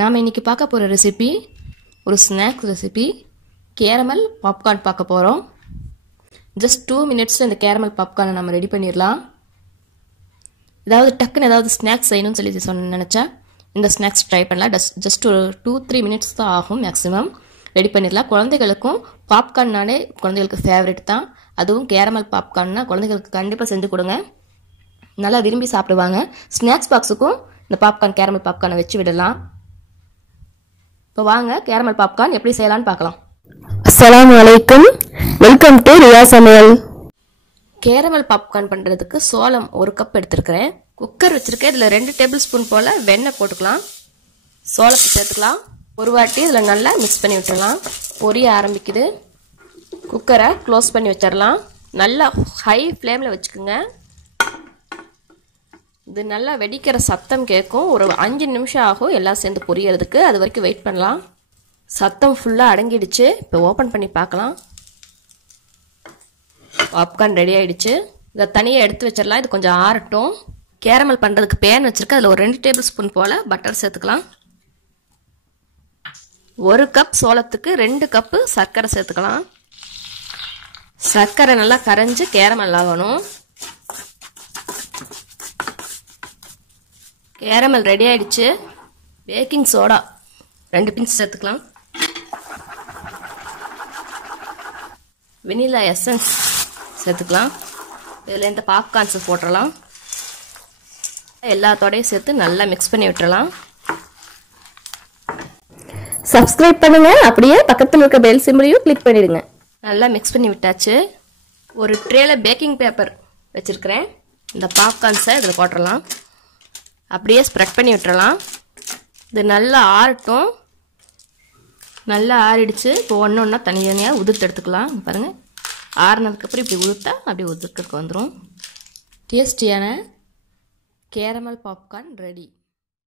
நாம் இன்றைக்கி பார்க்க போகிற ரெசிபி ஒரு ஸ்நாக்ஸ் ரெசிபி கேரமல் பாப்கார்ன் பார்க்க போகிறோம். ஜஸ்ட் 2 மினிட்ஸில் இந்த கேரமல் பாப்கார்னை நம்ம ரெடி பண்ணிடலாம். டக்குன்னு ஏதாவது ஸ்நாக்ஸ் செய்யணும்னு சொல்லி நினச்சா இந்த ஸ்நாக்ஸ் ட்ரை பண்ணலாம். ஜஸ்ட் ஒரு 2-3 மினிட்ஸ் தான் ஆகும் மேக்ஸிமம். ரெடி பண்ணிடலாம். குழந்தைகளுக்கும் பாப்கார்ன்னாலே குழந்தைகளுக்கு ஃபேவரெட் தான். அதுவும் கேரமல் பாப்கார்ன்னா குழந்தைகளுக்கு கண்டிப்பாக செஞ்சு கொடுங்க, நல்லா விரும்பி சாப்பிடுவாங்க. ஸ்நாக்ஸ் பாக்ஸுக்கும் இந்த பாப்கார்ன் கேரமல் பாப்கார்னை வச்சு விடலாம். இப்போ வாங்க கேரமல் பாப்கார்ன் எப்படி செய்யலாம்னு பார்க்கலாம். அஸ்ஸலாமு அலைக்கும், வெல்கம் டு ரியா சமையல். கேரமல் பாப்கார்ன் பண்ணுறதுக்கு சோளம் 1 கப் எடுத்துருக்கிறேன். குக்கர் வச்சுருக்கேன். இதில் 2 டேபிள் ஸ்பூன் போல் வெண்ணெய் போட்டுக்கலாம். சோளத்தை சேர்த்துக்கலாம். ஒரு வாட்டி இதில் நல்லா மிக்ஸ் பண்ணி விட்டுடலாம். பொரிய ஆரம்பிக்குது. குக்கரை க்ளோஸ் பண்ணி வச்சிடலாம். நல்லா ஹை ஃப்ளேமில் வச்சுக்கோங்க. இது நல்லா வெடிக்கிற சத்தம் கேட்கும். ஒரு 5 நிமிஷம் ஆகும் எல்லாம் சேர்ந்து பொரியறதுக்கு. அது வரைக்கும் வெயிட் பண்ணலாம். சத்தம் ஃபுல்லாக அடங்கிடுச்சு. இப்போ ஓப்பன் பண்ணி பார்க்கலாம். பாப்கார்ன் ரெடி ஆகிடுச்சு. இதை தனியாக எடுத்து வச்சிடலாம். இது கொஞ்சம் ஆறட்டும். கேரமல் பண்ணுறதுக்கு பேன் வச்சுருக்கேன். அதில் ஒரு 2 டேபிள் ஸ்பூன் போல் பட்டர் சேர்த்துக்கலாம். 1 கப் சோளத்துக்கு 2 கப்பு சர்க்கரை சேர்த்துக்கலாம். சர்க்கரை நல்லா கரைஞ்சி கேரமல் ஆகணும். கேரமல் ரெடி ஆகிடுச்சு. பேக்கிங் சோடா 2 பிஞ்ச் சேர்த்துக்கலாம். வெனிலா எசன்ஸ் சேர்த்துக்கலாம். இதில் இந்த பாப்கார்ன்ஸை போட்டுடலாம். எல்லாத்தோடையும் சேர்த்து நல்லா மிக்ஸ் பண்ணி விட்டுறலாம். சப்ஸ்கிரைப் பண்ணுங்க, அப்படியே பக்கத்தில் இருக்க பெல் சிம்பிளையும் கிளிக் பண்ணிடுங்க. நல்லா மிக்ஸ் பண்ணி விட்டாச்சு. ஒரு ட்ரேல பேக்கிங் பேப்பர் வச்சுருக்கிறேன். இந்த பாப்கார்ன்ஸை இதில் போட்டுடலாம். அப்படியே ஸ்ப்ரெட் பண்ணி விட்டுறலாம். இது நல்லா ஆறட்டும். நல்லா ஆறிடுச்சு. இப்போ ஒன்று ஒன்றா தனித்தனியாக உதுத்து எடுத்துக்கலாம். பாருங்கள், ஆறுனதுக்கப்புறம் இப்படி உதுத்தா அப்படி உதுக்கிறதுக்கு வந்துடும். டேஸ்டியான கேரமல் பாப்கார்ன் ரெடி.